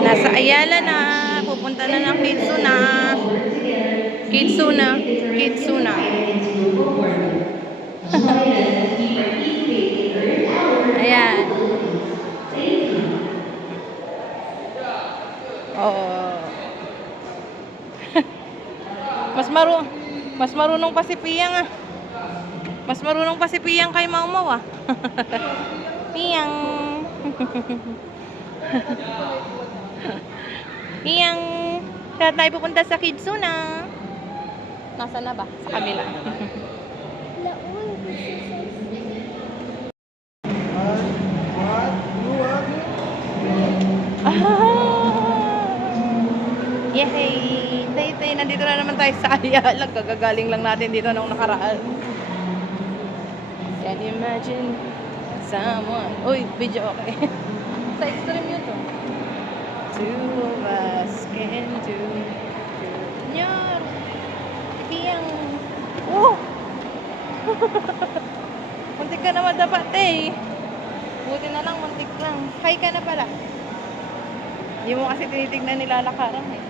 Nasa Ayala na. Pupunta na ng Kitsuna. Kitsuna. Kitsuna. Ayan. Oo. Mas marunong pa si Piyang ah. Mas marunong pa si Piyang kay Maumaw ah. Piyang. Piyang. Kaya tayo pupunta sa Kitsuna. Nasaan na ba? Sa kabila. Yay! Tay, nandito na naman tayo sa Ayala. Kagagaling lang natin dito nung nakaraan. Can you imagine someone... Uy, video okay. Sa extreme yun to. Two of us can do... Nyan! Piyang! Oh! Muntik ka na madapat eh. Buti na lang, muntik lang. Hi ka na pala. Hindi mo kasi tinitignan nilalakaran eh.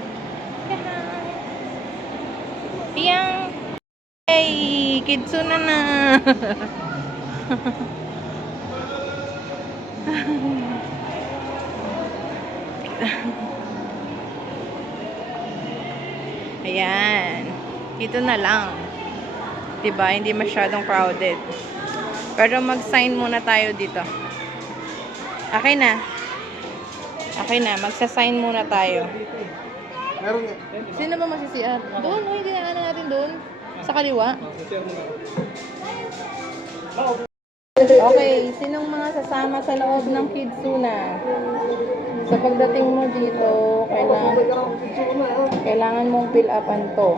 Piyang! Hey! Kitsuna na! Ayan. Dito na lang. Diba? Hindi masyadong crowded. Pero mag-sign muna tayo dito. Okay na. Okay na. Magsa-sign muna tayo. Sino ba mag-CCR? Doon. Hindi na natin doon. Sa kaliwa. Okay. Sinong mga sasama sa loob ng Kitsuna? So pagdating mo dito, kailangan mong fill upan to.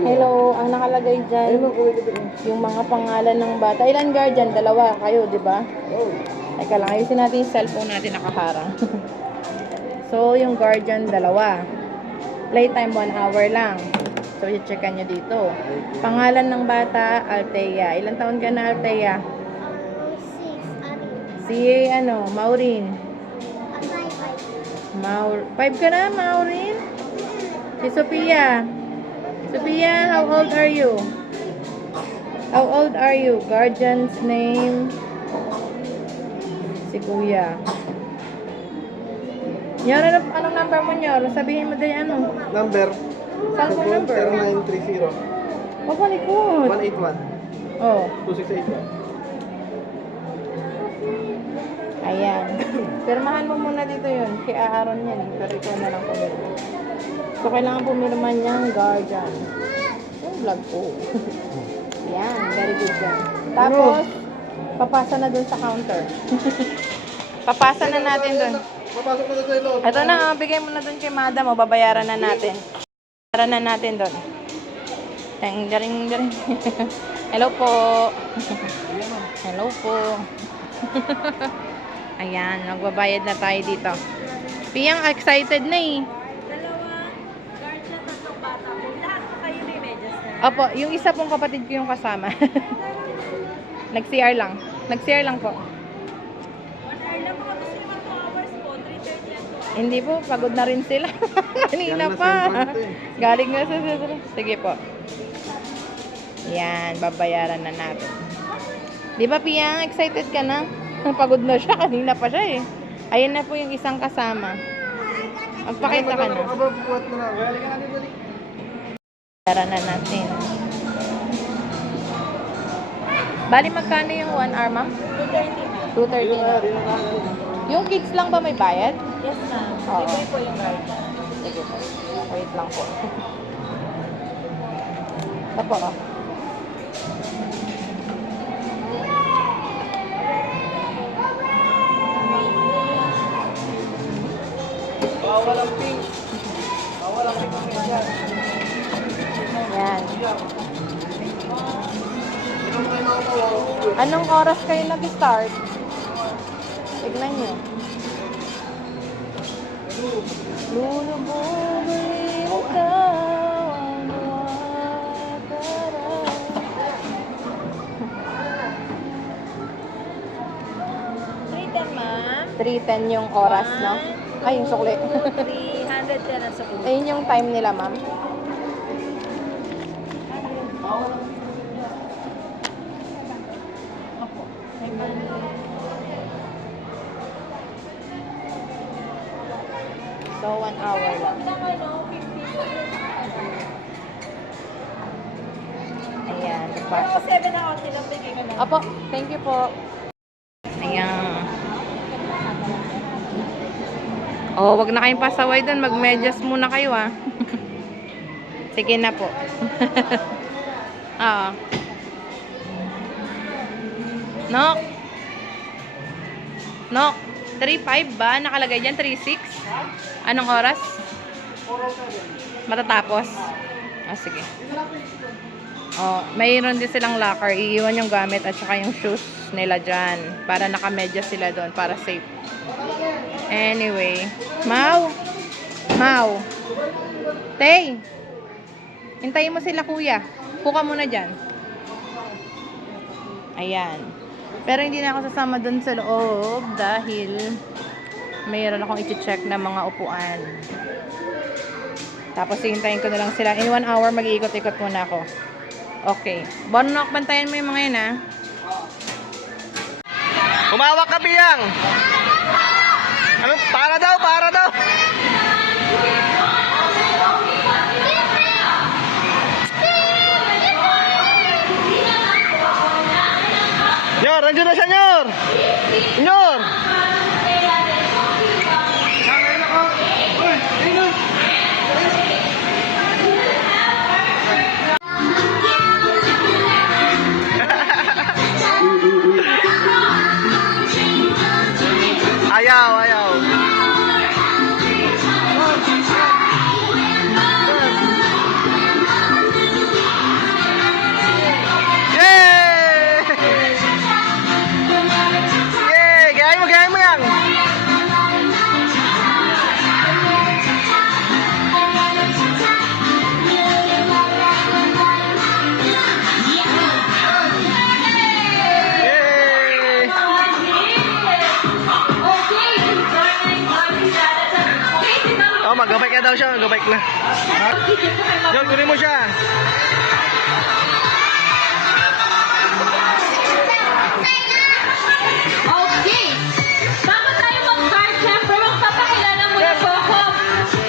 Hello, ang nakalagay dyan, yung mga pangalan ng bata. Ilan guardian? Dalawa kayo, di ba? Teka lang, ayusin natin yung cellphone natin nakaharang. So, yung guardian, dalawa. Playtime, 1 hour lang. So, i-checkan nyo dito. Pangalan ng bata, Althea. Ilan taon ka na, Althea? 6. Si, Maureen. 5 ka na, Maureen? Si Sophia. Sophia, how old are you? How old are you? Guardian's name. Si Kuya. Nyor, anong number mo, Nyor? Sabihin mo din ano. Number? Saan mo number? 0930. O, palikod. 181. Oh. 2681. Ayan. Pirmahan mo muna dito yun. Kay Aaron yan eh. Pero ikaw na lang pumirma. So, kailangan pumirma niyang guardian. Yung vlog ko. Yan. Very good yan. Tapos, papasa na dun sa counter. Papasa na natin dun. Papasok na sa loob. Ito na, bigay mo na dun kay madam. O, babayaran na natin. Babayaran na natin dun. Garing. Hello po. Hello po. Ayan, magbabayad na tayo dito. Piyang excited na eh. Dalawa, guardian, tatlong bata. Lahat po kayo may medyas na. Opo, yung isa pong kapatid ko yung kasama. Nag-CR lang. Nag-CR lang po. 1 hour lang po. Gusto naman 2 hours po. 3:30 yan po. Hindi po, pagod na rin sila. Kanina pa. Galing na sa... Sige po. Yan, babayaran na natin. Di ba, Piyang? Excited ka na? Pagod na siya. Kanina pa siya eh. Ayan na po yung isang kasama. Magpakita ka na. Bayaran na natin. Bali, magkano yung 1 hour, ma'am? 230 na. Yung kids lang ba may bayad? Yes, ma'am. Oo. Libre po yung guardian. Sige po. Wait lang po. Ito po, oh. Bawal ang pink. Bawal ang pink ang medyan. Yan. Anong oras kayo nag-start? Tignan nyo. Lulubugin ka ang Treated, ma'am. 3:10 yung oras, no? Ay, yung sukli. 300 yan ang sakit. Ayun yung time nila, ma'am. So, 1 hour lang. Ayan, Ako pasok. 7 na ako, bigay ka na. Opo, thank you po. Ayan. Oh, wag na kayong pasaway doon. Mag-medyas muna kayo, ah. Sige na po. Oo. Nok. Nok. 3:05 ba? Nakalagay dyan, 3:06? Anong oras? Matatapos? Ah, sige. Oh, mayroon din silang locker. Iiwan yung gamit at saka yung shoes nila dyan. Para naka-medyas sila doon. Para safe. Anyway. Mau! Mau! Tay! Hintayin mo sila, kuya. Puka muna dyan. Ayan. Pero hindi na ako sasama dun sa loob dahil mayroon akong i-check na mga upuan. Tapos hintayin ko na lang sila. In 1 hour, mag-iikot-ikot muna ako. Okay. Bonok, bantayan mo yung mga yun, ha? Humawak ka, Biyang! Ano? Para daw, para daw! Nyor, nandiyan na siya, Nyor! Nyor! Ayaw, ayaw. Yay! Yay! Gayahin mo yan. Yay! Oh, mag-bike na daw siya, mag-bike na. John, kunin mo siya. Okay. Bago tayo mag-start, syempre magpapakilala muna po ako.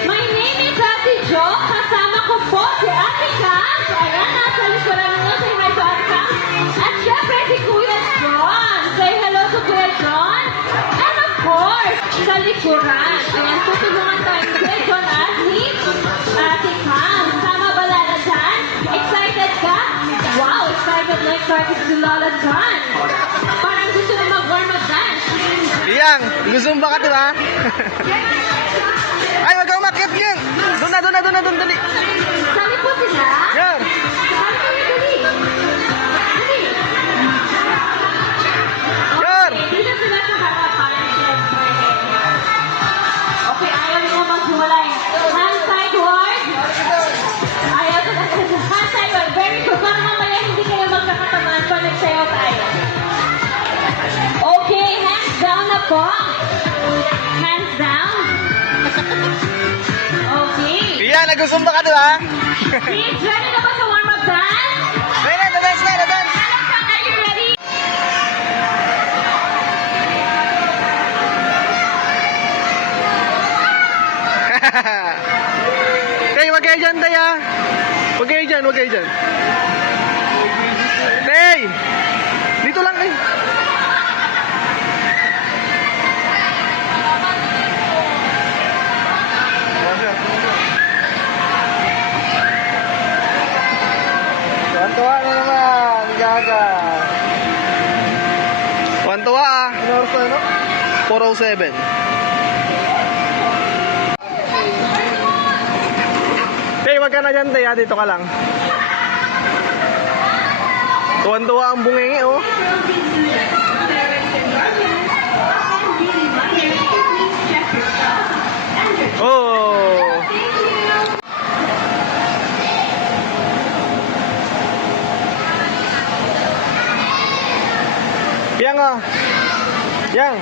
My name is Ate Jo. Kasama ko po si Ate Cam. Ayan, nasa likuran nyo. Say hi to Ate Cam. At syempre si Kuya John. Say hello to Kuya John. And of course, sa likuran. Ayan, tutulungan tayo ni Kuya John at ni Ate Cam. Sama ba Lala Jan? Excited ka? Wow, excited na excited si Lala Jan. Parang gusto na mag-warm up dance. Biyang, gusto mo ba ka, diba? Ay, wag ka umakyat, Biyang. Doon na, dali. Sali po sila. Nyor! Sali po nila, dali. Dali. Nyor! Okay, dito sila sa harapan, syempre. Okay, ayaw mo maghiwalay. Hand sideward. Ayaw ko na. Hand sideward. Very good. Para mamaya hindi kayo magkakatamaan pa nagsayaw tayo. Okay, hands down na po. Hands down. Okay. Biyang, nagusto mo ba ka, diba? Kids, ready na ba sa warm-up dance? Ready, na-dance na, na-dance. Are you ready? Tay, wag kayo dyan, Tay, ha? Wag kayo dyan. Tay! Dito lang, eh. Tuwan-tuwa na naman, gaga. Tuwan-tuwa, ah. Ano oras na, no? 4:07. Tay, wag ka na dyan, Tay, ha? Dito ka lang. Tuwan-tuwa ang bungingi, oh. Oh. Yang, oh. Yang.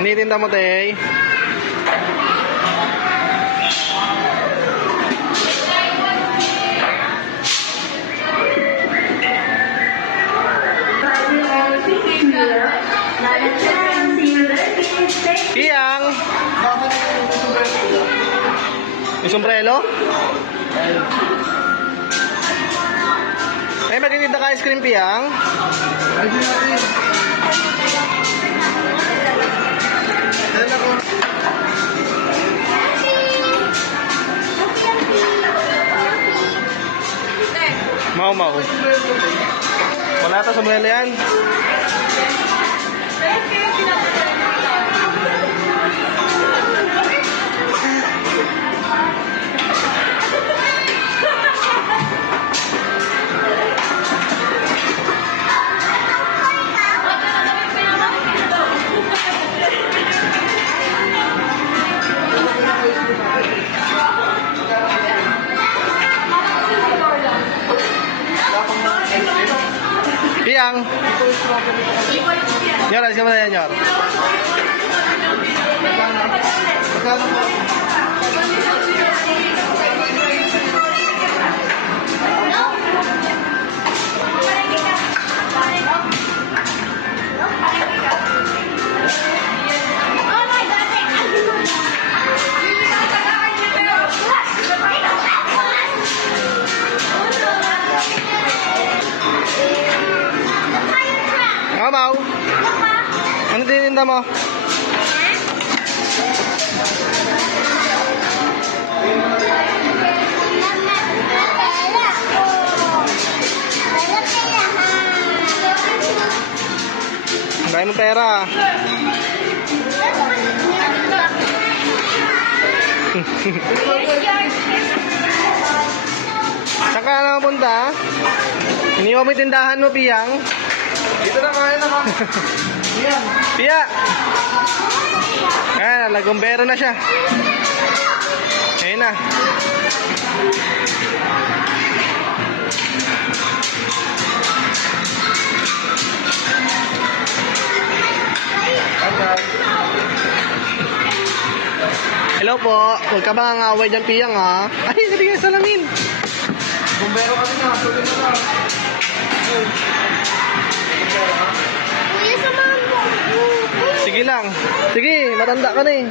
Hindi tinda mo, Tay. Piyang! Yung sombrero? May magtitinda ka ice cream, Piyang? Mau. Wala ta sombrero yan. Piyang. Nyor, alis ka ba na yan, Nyor? Mau. Ano tininda mo? Ang dami mo pera. Saan ka na mapunta? Iniwan mo yung tindahan mo, Piyang. Dito na, kaya na ka. Piya! Ayan, lagumbero na siya. Ayan na. Hello po. Huwag ka bang away dyan, Piyang, ha? Ay, nabigay salamin. Bumbero kasi nga. Tuloy na na. Kuya, samahan mo. Sige lang. Sige, matanda ka na eh.